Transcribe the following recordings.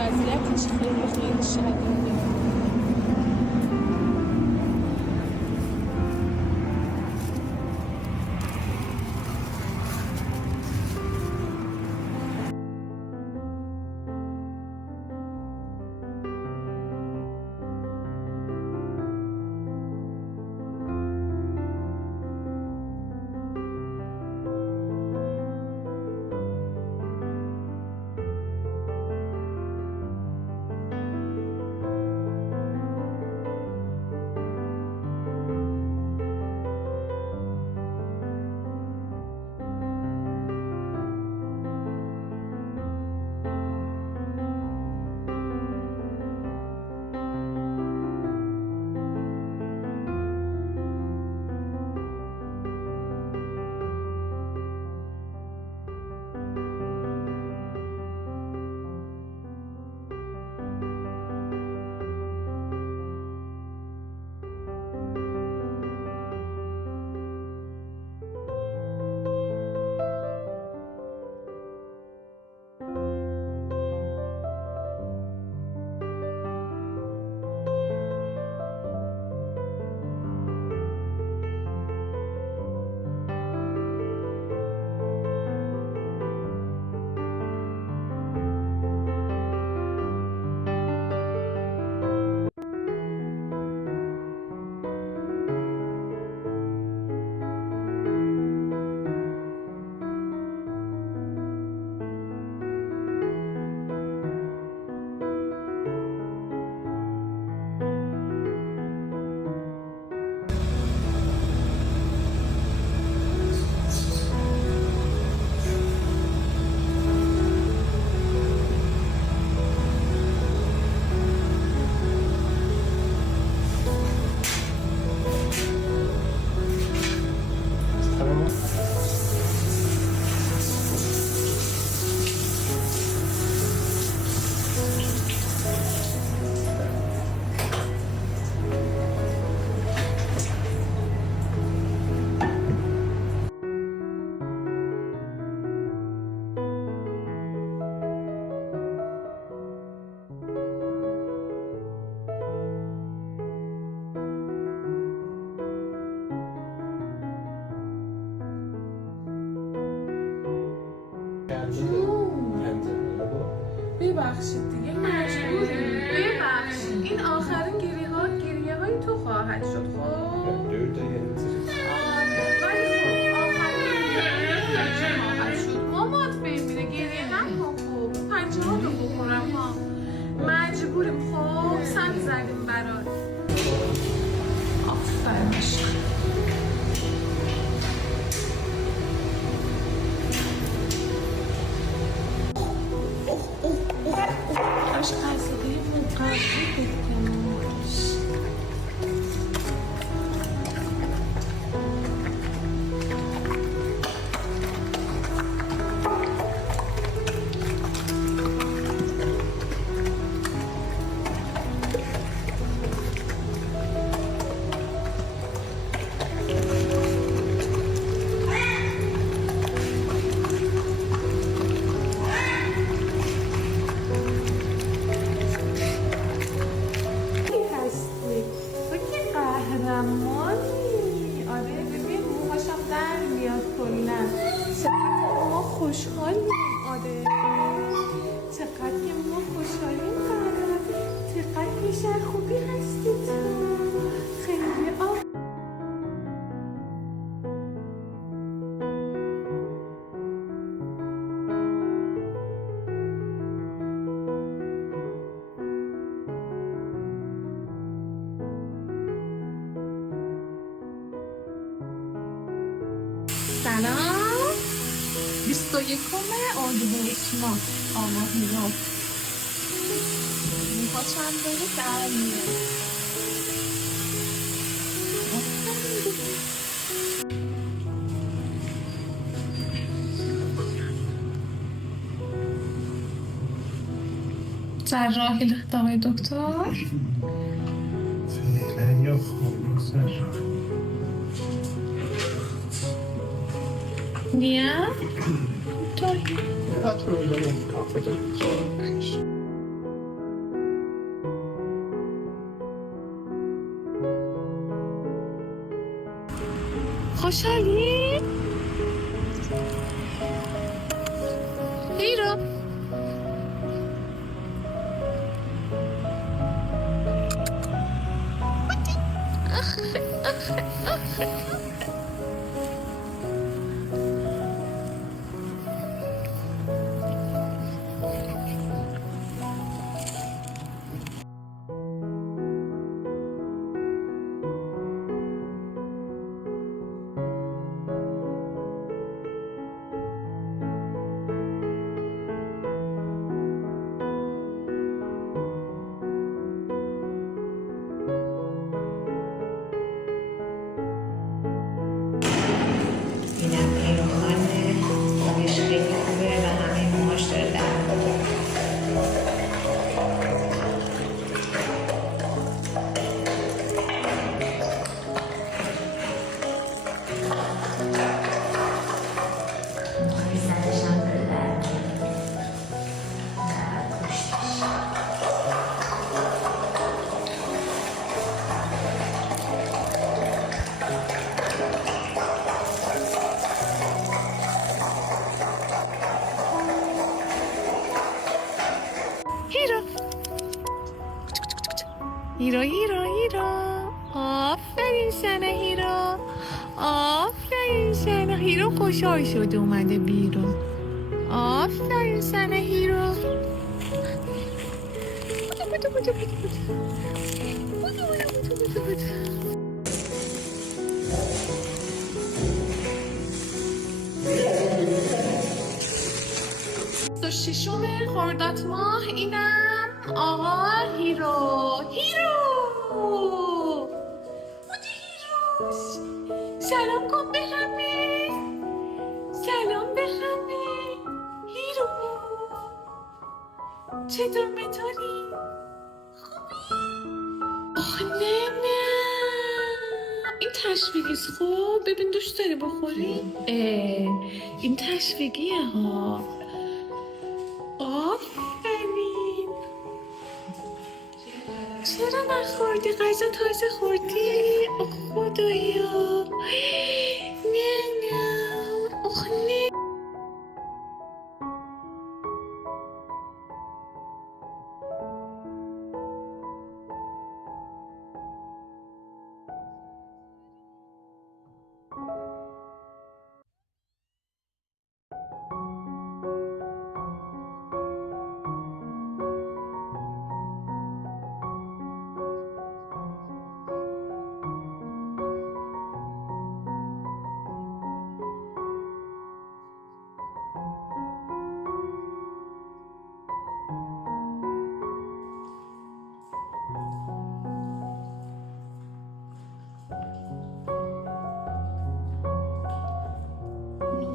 وضعیتش خیلی خیلی شدیده. ببخشید دیگه مجبوریم. ببخشید این آخرین گریه های تو خواهد شد. خب ولی خب آخرین گریه خواهد شد. مامات ببینه گریه نکن. خب پنجه ها رو بخورم ها. مجبوریم. خب سنگ زدیم برات. آفرین عشق. باش قضیه منقضی بکناش. آره ببین موهاشم در میاد کلا. چقدر ما خوشحالیم. آره چقدر که ما خوشحالیم. چقدر بیشتر خوبی هستی تو. خیلی سلام 21 اردیبهشت ماه آگاهی رو میخوا چند بره در میاد. جراحی لخت آقای دکتر فعلا یا خوب جراحی نیا؟ Jag tror det är en kaffe. خوشحالی؟ هیرو اینم پیراهنه موهش خیلی خوبه و همه موهاش داره در میاد. موهای سرش هم داره در میاد. و پشتش. هیرو هیرو هیرو هیرو آفرین سنه هیرو آفرین سنه هیرو خوشحال شده اومده بیرون آفرین سنه هیرو بودو بودو بودو بودو بودو بودو بودو بودو بودو. ششم خرداد ماه اینم آقا هیرو بودی هیرو سلام کن به همه سلام به همه هیرو چطور مطوری خوبی آخ نه این تشویقیست خب ببین دوست داری بخوری این تشویقیه ها آفرین چرا نخوردی؟ غذا تازه خوردی؟ آخ خدایا نه آخ نه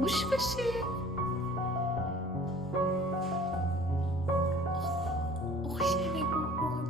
نوش بشه خوشحالی بابا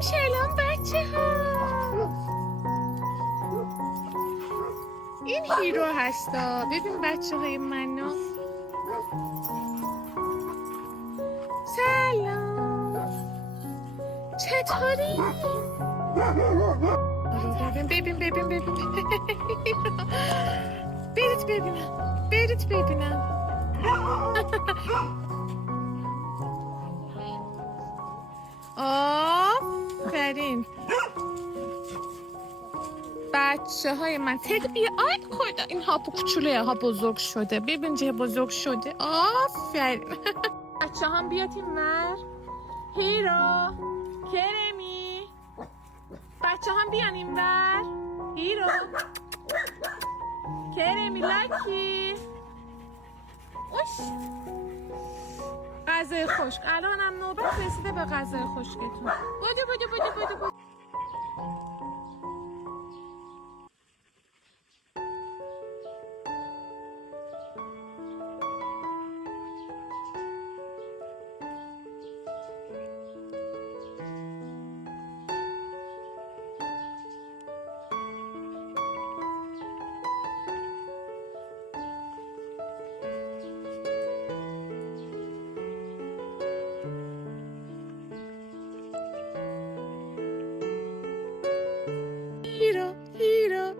سلام بچه ها این هیرو هستا ببین بچه های منو سلام چطوری؟ ببین برید ببینم آفرین بچه های من بیا آی خدا این ها کوچوله ها بزرگ شده ببین چه بزرگ شده آفرین بچه هم بیاد این ور هیرو کرمی بچه هم بیان این ور هیرو کرمی لکی اوش غذای خشک. الانم نوبت رسیده به غذای خشکتون. بودو. هیرو.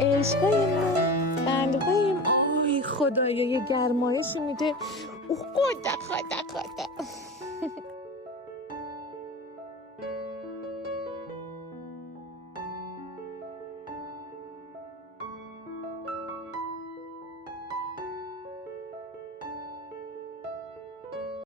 عشقای من بندقایم. آی خدایا یه گرمایشی میده. اوه خدا.